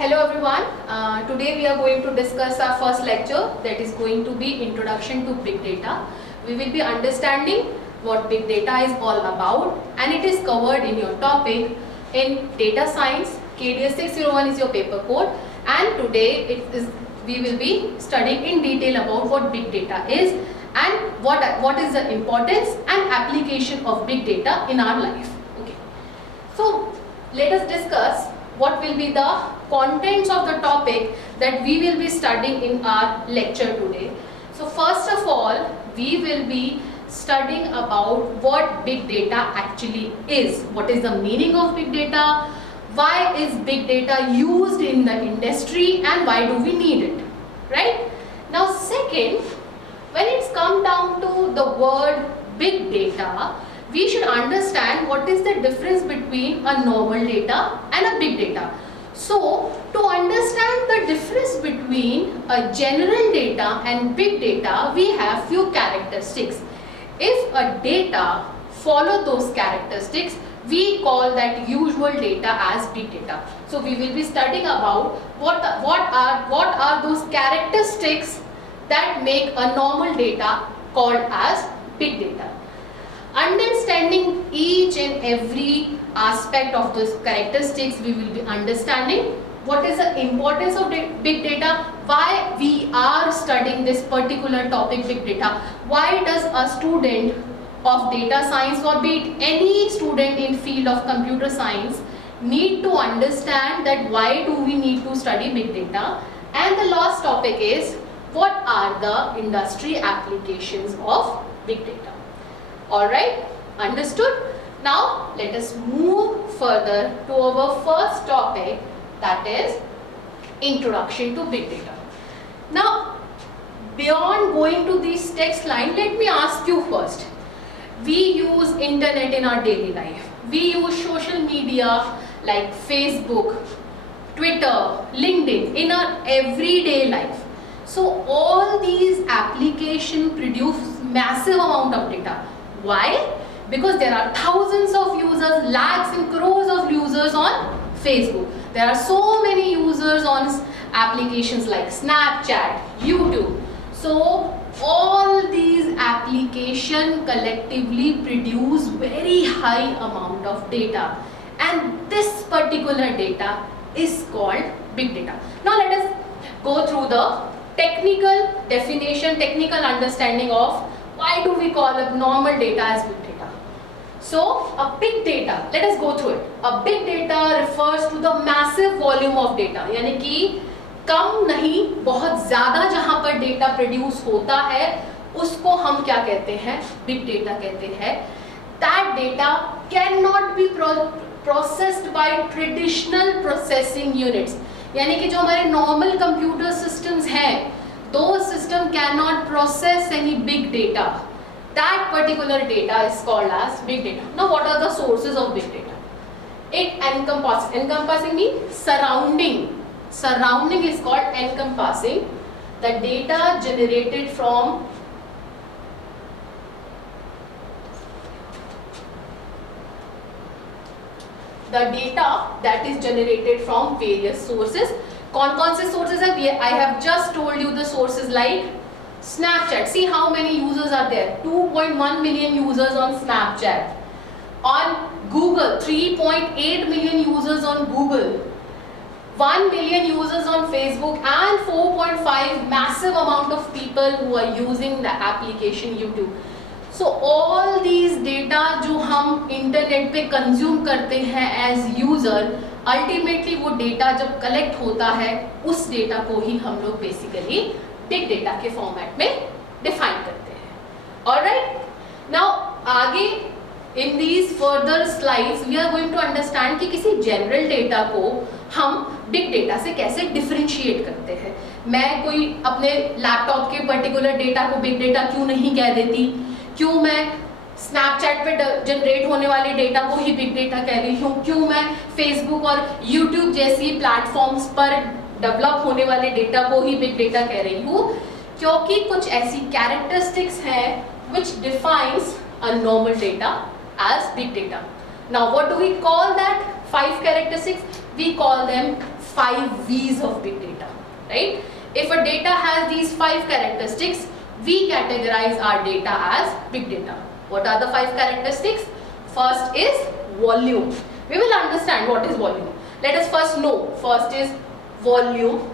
Hello everyone. Today we are going to discuss our first lecture, that is going to be Introduction to Big Data. We will be understanding what big data is all about, and it is covered in your topic in data science. KDS 601 is your paper code, and today we will be studying in detail about what big data is and what is the importance and application of big data in our life. Okay. So let us discuss what will be the contents of the topic that we will be studying in our lecture today. So first of all, we will be studying about what big data actually is. What is the meaning of big data? Why is big data used in the industry and why do we need it? Right? Now second, when it's come down to the word big data, we should understand what is the difference between a normal data and a big data. So, to understand the difference between a general data and big data, we have few characteristics. If a data follow those characteristics, we call that usual data as big data. So, we will be studying about what are those characteristics that make a normal data called as big data. Understanding each and every aspect of those characteristics, we will be understanding what is the importance of big data, why we are studying this particular topic, big data, why does a student of data science or be it any student in field of computer science need to understand that why do we need to study big data, and the last topic is what are the industry applications of big data. Alright, understood? Now let us move further to our first topic, that is Introduction to Big Data. Now beyond going to this text line, let me ask you first. We use internet in our daily life. We use social media like Facebook, Twitter, LinkedIn in our everyday life. So all these applications produce massive amount of data. Why? Because there are thousands of users, lakhs and crores of users on Facebook. There are so many users on applications like Snapchat, YouTube. So all these applications collectively produce very high amount of data, and this particular data is called big data. Now let us go through the technical definition, technical understanding of why do we call a normal data as big data. So a big data, let us go through it. A big data refers to the massive volume of data, यानी कि कम नहीं बहुत ज़्यादा जहाँ पर data produce होता है उसको हम क्या कहते हैं, बिग डेटा कहते हैं. That data cannot be processed by traditional processing units, यानी कि जो हमारे normal computer systems हैं, those system cannot process any big data. That particular data is called as big data. Now what are the sources of big data? It encompassing means surrounding. Surrounding is called encompassing. The data generated from the data that is generated from various sources. कौन से sources हैं? I have just told you the sources like Snapchat. See how many users are there? 2.1 million users on Snapchat. On Google, 3.8 million users on Google. 1 million users on Facebook and 4.5 massive amount of people who are using the application YouTube. So all these data जो हम internet पे consume करते हैं as user, ultimately वो data जब collect होता है उस डेटा को ही हम लोग बेसिकली बिग डेटा के फॉर्मेट में डिफाइन करते हैं. ऑलराइट, नाउ आगे in these further slides we are going to understand कि किसी जनरल डेटा को हम बिग डेटा से कैसे डिफरेंशिएट करते हैं. मैं कोई अपने लैपटॉप के पर्टिकुलर डेटा को बिग डेटा क्यों नहीं कह देती, क्यों मैं स्नैपचैट पे जनरेट होने वाले डेटा को ही बिग डेटा कह रही हूँ, क्यों मैं फेसबुक और यूट्यूब जैसी प्लेटफॉर्म्स पर डेवलप होने वाले डेटा को ही बिग डेटा कह रही हूँ, क्योंकि कुछ ऐसी कैरेक्टरिस्टिक्स हैं which defines a normal data as big data. Now what do we call that? 5 characteristics. We call them 5 V's of big data, right? If a data has these 5 characteristics, we categorize our data as big data. What are the 5 characteristics? First is volume. We will understand what is volume. Let us first know. First is volume,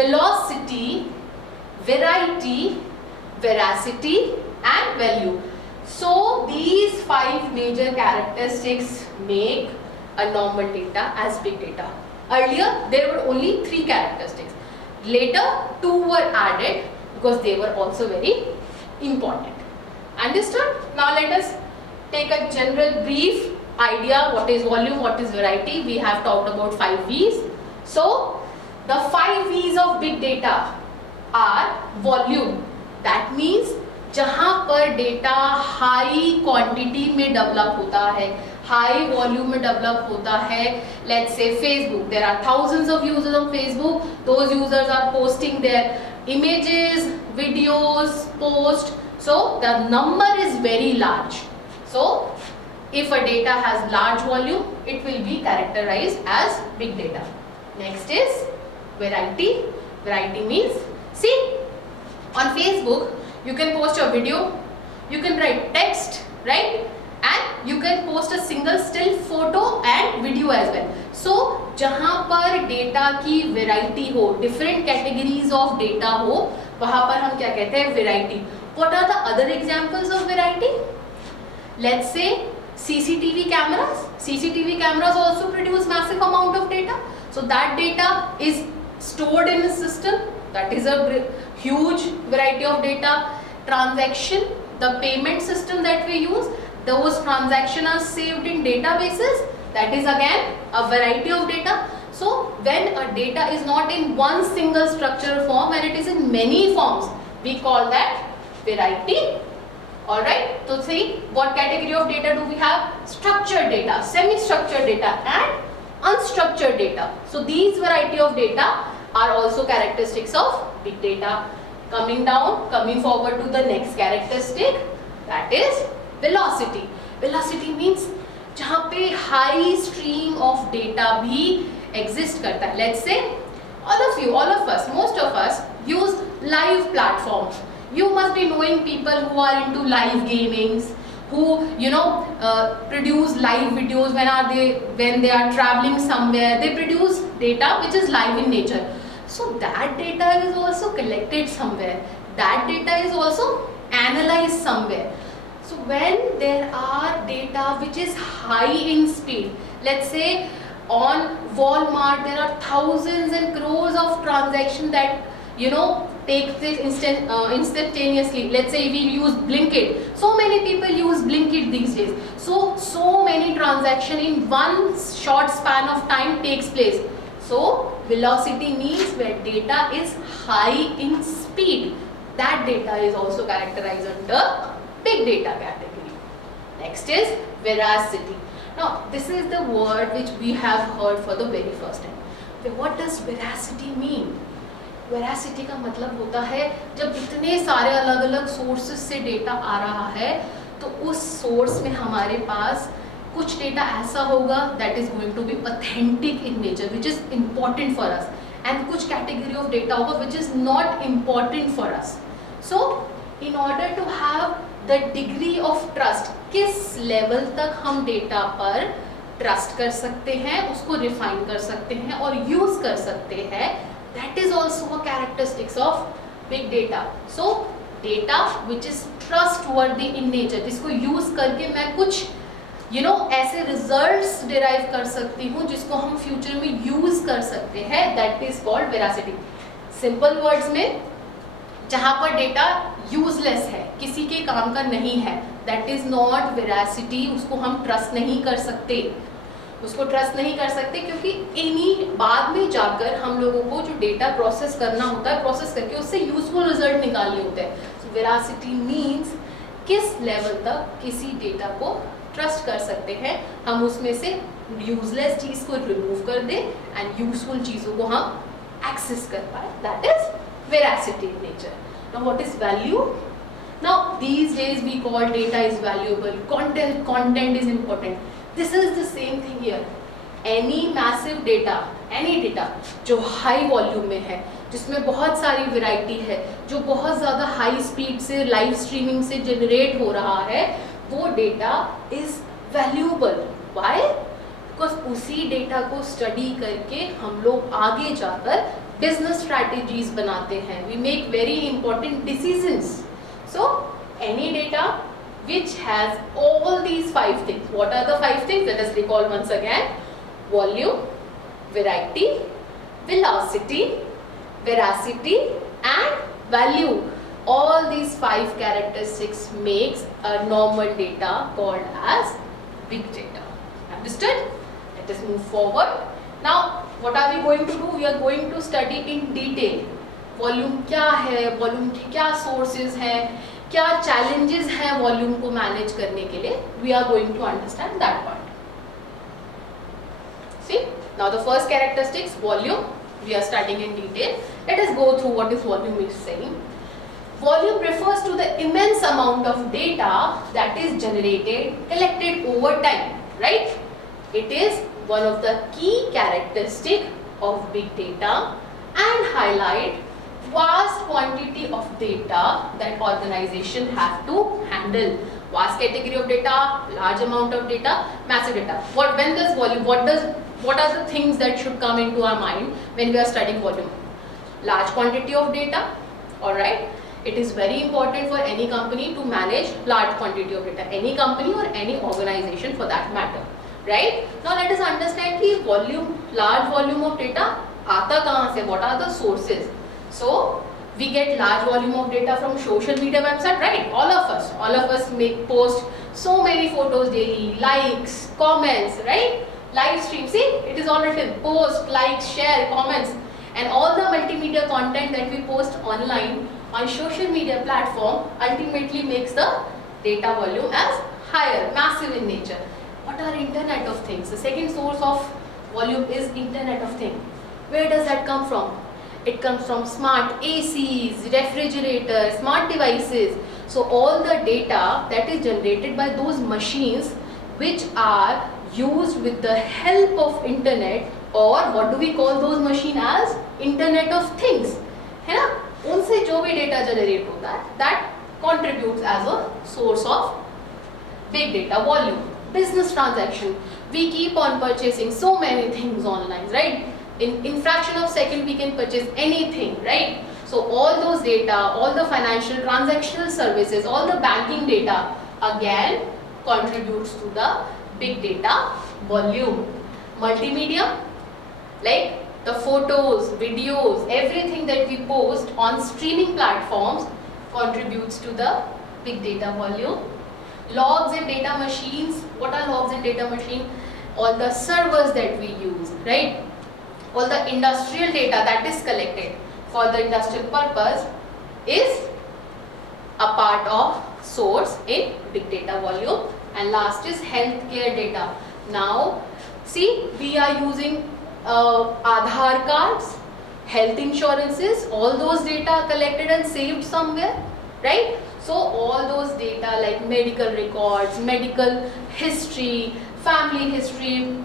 velocity, variety, veracity and value. So these 5 major characteristics make a normal data as big data. Earlier there were only 3 characteristics. Later 2 were added because they were also very important. Understood? Now let us take a general brief idea what is volume, what is variety. We have talked about 5 V's. So the 5 V's of big data are volume. That means जहाँ पर data high quantity में develop होता है, high volume में develop होता है. Let's say Facebook, there are thousands of users on Facebook. Those users are posting their images, videos, post. So the number is very large. So if a data has large volume, it will be characterized as big data. Next is variety. Variety means, see, on Facebook you can post a video, you can write text, right? And you can post a single still photo and video as well. So जहाँ पर data की variety हो, different categories of data हो, वहाँ पर हम क्या कहते हैं? Variety. What are the other examples of variety? Let's say CCTV cameras. CCTV cameras also produce massive amount of data. So that data is stored in a system. That is a huge variety of data. Transaction, the payment system that we use, those transactions are saved in databases. That is again a variety of data. So when a data is not in one single structural form and it is in many forms, we call that variety. Alright, so see what category of data do we have? Structured data, semi-structured data and unstructured data. So these variety of data are also characteristics of big data. Coming down, coming forward to the next characteristic, that is velocity. Velocity means जहाँ पे high stream of data भी exist करता है. Let's say all of you, all of us, most of us use live platforms. You must be knowing people who are into live gamings, who produce live videos when they are traveling somewhere. They produce data which is live in nature. So that data is also collected somewhere. That data is also analyzed somewhere. So when there are data which is high in speed, let's say on Walmart there are thousands and crores of transactions that take place instantaneously. Let's say we use Blinkit. So many people use Blinkit these days. So many transactions in one short span of time takes place. So velocity means where data is high in speed. That data is also characterized under big data category. Next is veracity. Now this is the word which we have heard for the very first time. What does veracity mean? Veracity का मतलब होता है जब इतने सारे अलग अलग sources से डेटा आ रहा है तो उस सोर्स में हमारे पास कुछ डेटा ऐसा होगा that is going to be authentic in nature, which is important for us, and कुछ category of data होगा which is not important for us. So in order to have the degree of trust, किस level तक हम data पर trust कर सकते हैं, उसको रिफाइन कर सकते हैं और यूज कर सकते हैं, that is also a characteristics of big data. So data which is trustworthy in nature, जिसको यूज करके मैं कुछ ऐसे रिजल्ट्स डिराइव कर सकती हूँ जिसको हम फ्यूचर में यूज कर सकते हैं, that is called veracity. Simple words में जहाँ पर डेटा यूजलेस है, किसी के काम का नहीं है, दैट इज नॉट वेरासिटी. उसको हम ट्रस्ट नहीं कर सकते, क्योंकि इन्हीं बाद में जाकर हम लोगों को जो डेटा प्रोसेस करना होता है, प्रोसेस करके उससे यूजफुल रिजल्ट निकालने होते हैं. सो वेरासिटी मीन्स किस लेवल तक किसी डेटा को ट्रस्ट कर सकते हैं, हम उसमें से यूजलेस चीज को रिमूव कर दें एंड यूजफुल चीजों को हम एक्सेस कर पाए, that is veracity in nature. Now what is value? Now these days we call data is valuable, content is important. This is the same thing here. Any massive data, any data जो high volume में है, जिसमें बहुत सारी variety है, जो बहुत ज़्यादा हाई स्पीड से लाइव स्ट्रीमिंग से जनरेट हो रहा है, वो data is valuable. Why? Because उसी डेटा को स्टडी करके हम लोग आगे जाकर बिजनेस स्ट्रैटेजीज बनाते हैं. We make very important decisions. So any data which has all these 5 things. What are the 5 things? Let us recall once again. Volume, variety, velocity, veracity and value. All these 5 characteristics makes a normal data called as big data. Understood? Let us move forward. Now what are we going to do? We are going to study in detail. Volume क्या है? Volume के क्या sources हैं? क्या challenges हैं volume को manage करने के लिए? We are going to understand that part. See, now the first characteristics, volume, we are studying in detail. Let us go through what this volume is saying. Volume refers to the immense amount of data that is generated, collected over time, right? It is one of the key characteristics of big data and highlight vast quantity of data that organization have to handle. Vast category of data, large amount of data, massive data. When does volume, what are the things that should come into our mind when we are studying volume? Large quantity of data, alright. It is very important for any company to manage large quantity of data. Any company or any organization for that matter, right? Now let us understand the volume, large volume of data आता कहाँ से? What are the sources? So we get large volume of data from social media website, right? All of us make post so many photos daily, likes, comments, right? Live stream, see, it is all written, post, like, share, comments, and all the multimedia content that we post online on social media platform ultimately makes the data volume as higher, massive in nature. What are Internet of Things? The second source of volume is Internet of Things. Where does that come from? It comes from smart ACs, refrigerators, smart devices. So all the data that is generated by those machines which are used with the help of internet, or what do we call those machines as? Internet of Things. है ना? उनसे जो भी data generate होता है, that contributes as a source of big data volume. Business transaction. We keep on purchasing so many things online, right? In fraction of second we can purchase anything, right? So all those data, all the financial transactional services, all the banking data again contributes to the big data volume. Multimedia, like the photos, videos, everything that we post on streaming platforms contributes to the big data volume. Logs and data machines. What are logs and data machine? All the servers that we use, right? All the industrial data that is collected for the industrial purpose is a part of source in big data volume. And last is healthcare data. Now see, we are using Aadhaar cards, health insurances, all those data collected and saved somewhere, right? So all those data like medical records, medical history, family history,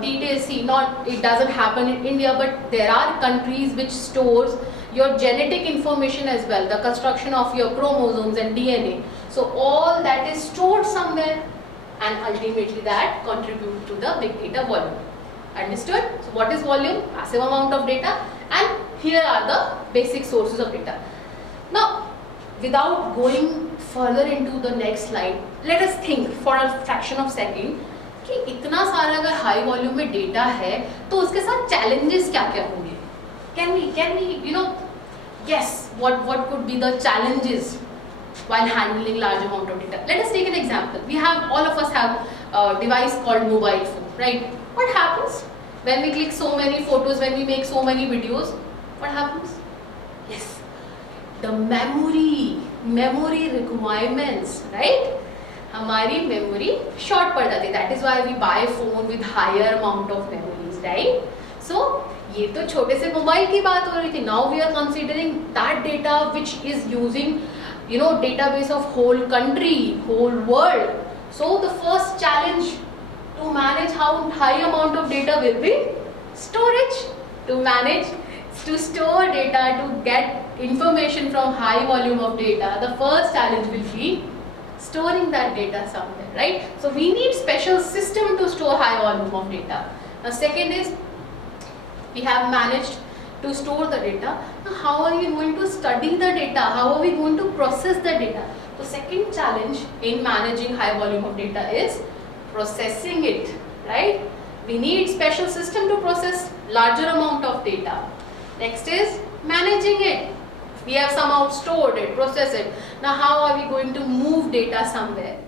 details, see, not, it doesn't happen in India, but there are countries which stores your genetic information as well, the construction of your chromosomes and DNA. So all that is stored somewhere and ultimately that contributes to the big data volume. Understood? So what is volume? Massive amount of data, and here are the basic sources of data. Now without going further into the next slide, let us think for a fraction of second कि इतना सारा अगर high volume में data है तो उसके साथ challenges क्या क्या होंगे? Can we guess what could be the challenges while handling large amount of data? Let us take an example. All of us have a device called mobile phone, right? What happens when we click so many photos, when we make so many videos? What happens? Yes, the memory requirements, right? हमारी memory short पड़ जाती है. That is why we buy phone with higher amount of memories, right? So ये तो छोटे से mobile की बात हो रही थी. Now we are considering that data which is using, database of whole country, whole world. So the first challenge To manage how high amount of data will be storage. To store data, to get information from high volume of data, the first challenge will be storing that data somewhere, right? So we need special system to store high volume of data. Now second is, we have managed to store the data. Now how are we going to study the data? How are we going to process the data? The second challenge in managing high volume of data is processing it, right? We need special system to process larger amount of data. Next is managing it. We have somehow stored it, processed it. Now how are we going to move data somewhere?